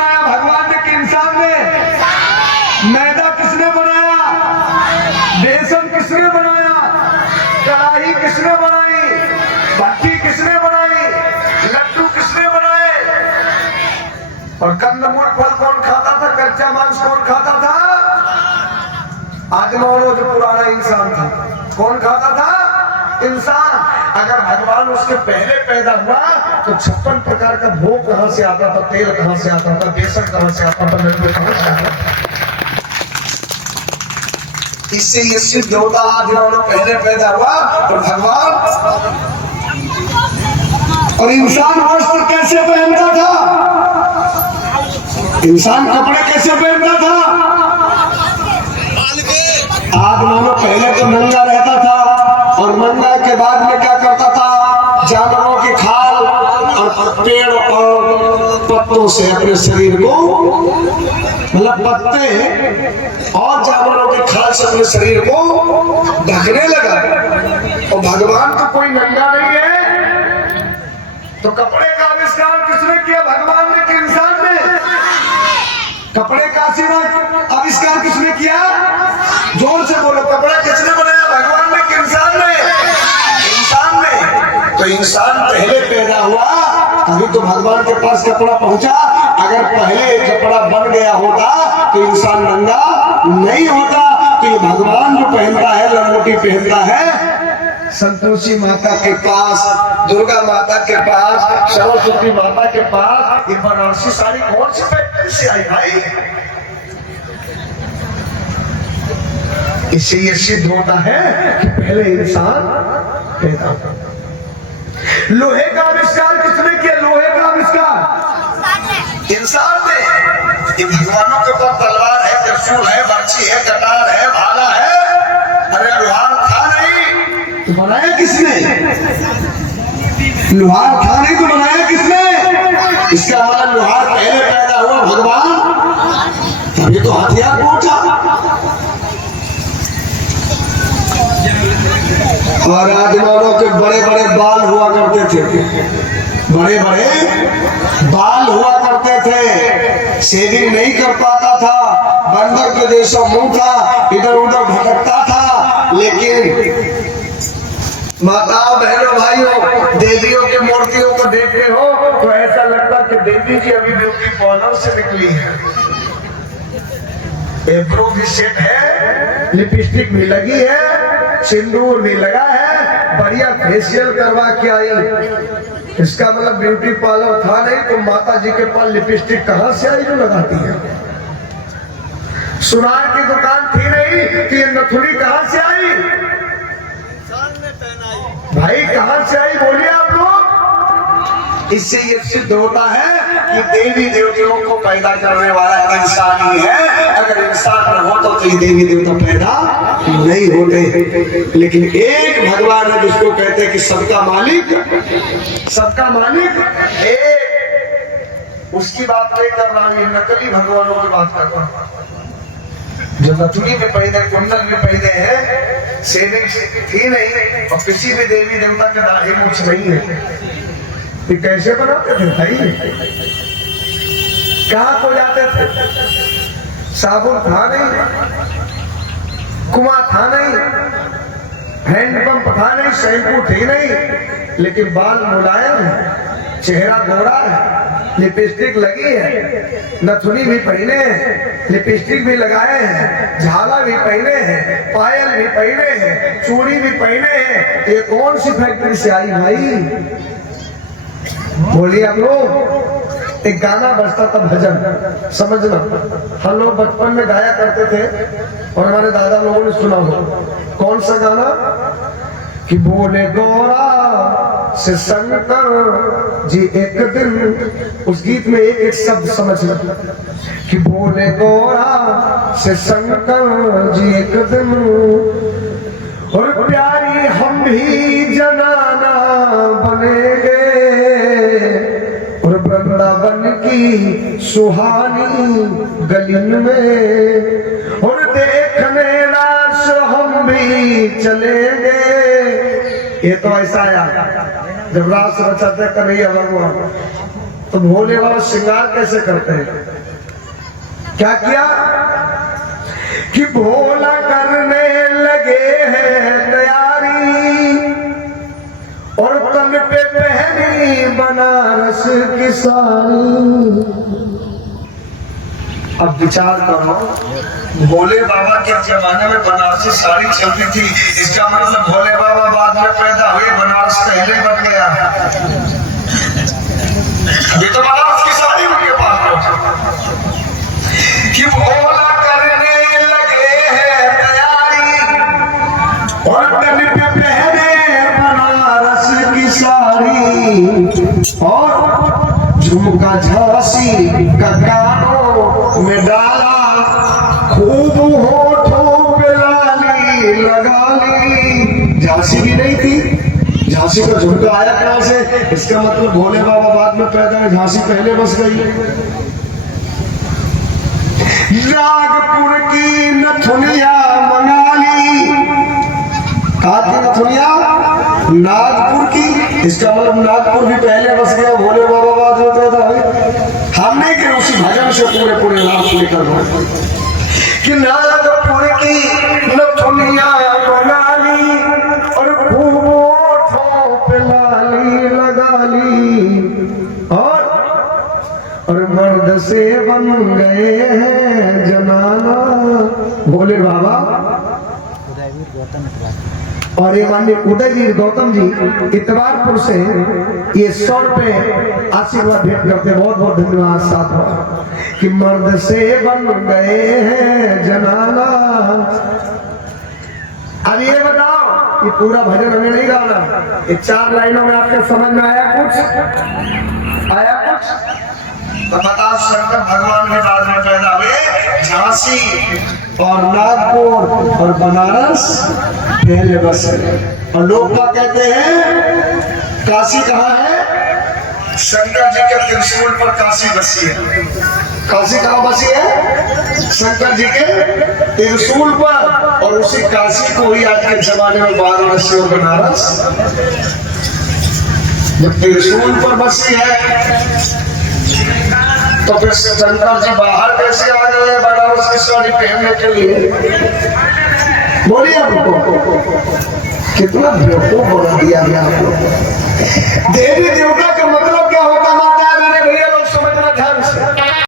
बनाया भगवान ने कि इंसान ने? मैदा किसने बनाया? बेसन किसने बनाया? कढ़ाई किसने बनाई? भट्टी किसने बनाई? लड्डू किसने बनाए? और कंदमूल फल कौन खाता था? कच्चा मांस कौन खाता था? आजमाओ जो पुराना इंसान था, कौन खाता था? इंसान। अगर भगवान उसके पहले पैदा हुआ तो 56 प्रकार का भोग कहां से आता था? तेल कहां से आता था? बेसन कहां से आता था? लड्डू कहां से आता था? इससे ये सिद्ध होता जिन्होंने पहले पैदा हुआ तो भगवान। और इंसान वस्त्र कैसे पहनता था? इंसान कपड़े कैसे पहनता था? आदमी पहले तो नंगा रहता था और नंगा के बाद में क्या करता था? जानवरों की खाल और पेड़ और पत्तों से अपने शरीर को, मतलब पत्ते और जानवरों की खाल से अपने शरीर को ढकने लगा। और भगवान तो कोई नंगा नहीं है, तो कपड़े का आविष्कार किसने किया? भगवान ने कि इंसान ने? कपड़े का आविष्कार किसने किया? जोर से बोलो, कपड़ा किसने बनाया? भगवान ने कि इंसान ने? इंसान ने। तो इंसान पहले पैदा हुआ तभी तो भगवान के पास कपड़ा पहुंचा। अगर पहले कपड़ा बन गया होता तो इंसान नंगा नहीं होता। तो ये भगवान जो पहनता है, लंगोटी पहनता है, संतोषी माता के पास, दुर्गा माता के पास, सरस्वती माता के पास ये बनारसी साड़ी कौन सी फैक्ट्री से आई भाई? इससे ये सिद्ध होता है कि पहले इंसान पैदा हुआ। लोहे का आविष्कार किसने किया? लोहे का आविष्कार इंसान ने। ये भगवानों के पास तलवार है, त्रिशूल है, बर्छी है, कटार है, भाला है। अरे लोहार था नहीं तो बनाया किसने? लोहार था नहीं तो बनाया किसने? इसका मतलब लोहार पहले पैदा हुआ भगवान, तभी तो हथियार पहुंचा। और आदमानों के बड़े बड़े बाल हुआ करते थे, बड़े बड़े बाल हुआ करते थे, शेविंग नहीं कर पाता था, बंदर के जैसा मुंह था, इधर उधर भटकता था। लेकिन माताओं, बहनों, भाइयों, देवियों की मूर्तियों को देखते हो तो ऐसा लगता कि देवी जी अभी ब्यूटी पार्लर से निकली है। एब्रो भी सेट है, लिपस्टिक भी लगी है, सिंदूर भी लगा है, बढ़िया फेशियल करवा के आई। इसका मतलब ब्यूटी पार्लर था नहीं तो माता जी के पास लिपस्टिक कहां से आई जो लगाती है? सुनार की दुकान थी नहीं कि ये नथुनी कहां से आई? भाई कहां से आई बोलिए आप लोग। इससे ये सिद्ध होता है कि देवी देवताओं को पैदा करने वाला इंसान ही है। अगर इंसान न हो तो ये देवी देवता पैदा नहीं होते। लेकिन एक भगवान है जिसको कहते हैं कि सबका मालिक, सबका मालिक एक। उसकी बात नहीं कर रहा हूं, नकली भगवानों की बात कर रहा हूं। जो नथुनी में पहने, कुंडल में पहने हैं, सेविंग थी नहीं और किसी भी देवी देवता के दाढ़ी मूछ नहीं है। ये कैसे बनाते थे भाई? कहां को जाते थे? साबुन था नहीं, कुआं था नहीं, हैंडपंप था नहीं, शैम्पू थी नहीं, लेकिन बाल मुलायम है, चेहरा गोरा है, लिपस्टिक लगी है, नथुनी भी पहने हैं, लिपस्टिक भी लगाए हैं, झाला भी पहने हैं, पायल भी पहने हैं, चूड़ी भी पहने हैं। ये कौन सी फैक्ट्री से आई भाई? बोलिए आप लोग। एक गाना बजता था, भजन, समझना। हम लोग बचपन में गाया करते थे और हमारे दादा लोगों ने सुना हो। कौन सा गाना? कि बोले गौरा से शंकर जी एक दिन, उस गीत में एक एक शब्द समझना। कि बोले गौरा से शंकर जी एक दिन, और प्यारी हम भी जनाना बनेंगे, और वृंदावन की सुहानी गलिन में, और देखने रास हम भी चलेंगे। ये तो ऐसा आया जब रास रचाते कन्हैया भगवान, तो भोले बाबा श्रृंगार कैसे करते हैं? क्या किया कि भोला करने लगे हैं तैयारी और तन पे पहनी बनारस की साड़ी। अब विचार करो, भोले बाबा के जमाने में बनारसी साड़ी चलती थी, इसका मतलब भोले बाबा बाद में पैदा हुए, बनारस पहले बन गया। ये तो बनारस की साड़ी उनके पास कि भोला करने लगे हैं तैयारी और तन पे पहने बनारस की साड़ी और झुमका झांसी का कानों में डाला, खूब होठों पे लाली लगा ली। झांसी भी नहीं थी, झांसी का झुमका आया कहां से? इसका मतलब भोले बाबा बाद में पैदा है, झांसी पहले बस गई। नागपुर की नथुनिया मंगा ली। कहा की नथुनिया? नागपुर की। इसका मतलब नागपुर भी पहले बस गया, भोले बाबा बाद में पैदा हुए। हमने के उसी भजन से पूरे पूरे लाभ पूरे कर कि नागपुर की नथुनिया मंगा ली और खूब होठों पे लाली लगा ली और मर्द से बन गए हैं जनाना। भोले बाबा और ये माननीय उदयवीर गौतम जी इतवारपुर से ये 100 रुपए आशीर्वाद भेंट करते, बहुत बहुत धन्यवाद साथ। कि मर्द से बन गए हैं जनाना। अब ये बताओ, ये पूरा भजन हमें नहीं गाना, ये 4 लाइनों में आपके समझ में आया कुछ? आया कुछ? तो बता, शंकर भगवान के बाद में पैदा हुए, झांसी और नागपुर और बनारस पहले बसे। और लोग क्या कहते हैं? काशी कहाँ है? शंकर जी के त्रिशूल पर काशी बसी है। काशी कहाँ बसी है? शंकर जी के त्रिशूल पर। और उसी काशी को ही आज के जमाने में वाराणसी और बनारस जब त्रिशूल पर बसी है, तो फिर शंकर जी बाहर कैसे आ गए बनारस की साड़ी पहनने के लिए? बोलिए हमको, कितना बेवकूफ बना दिया गया आप लोग। देवी देवता का मतलब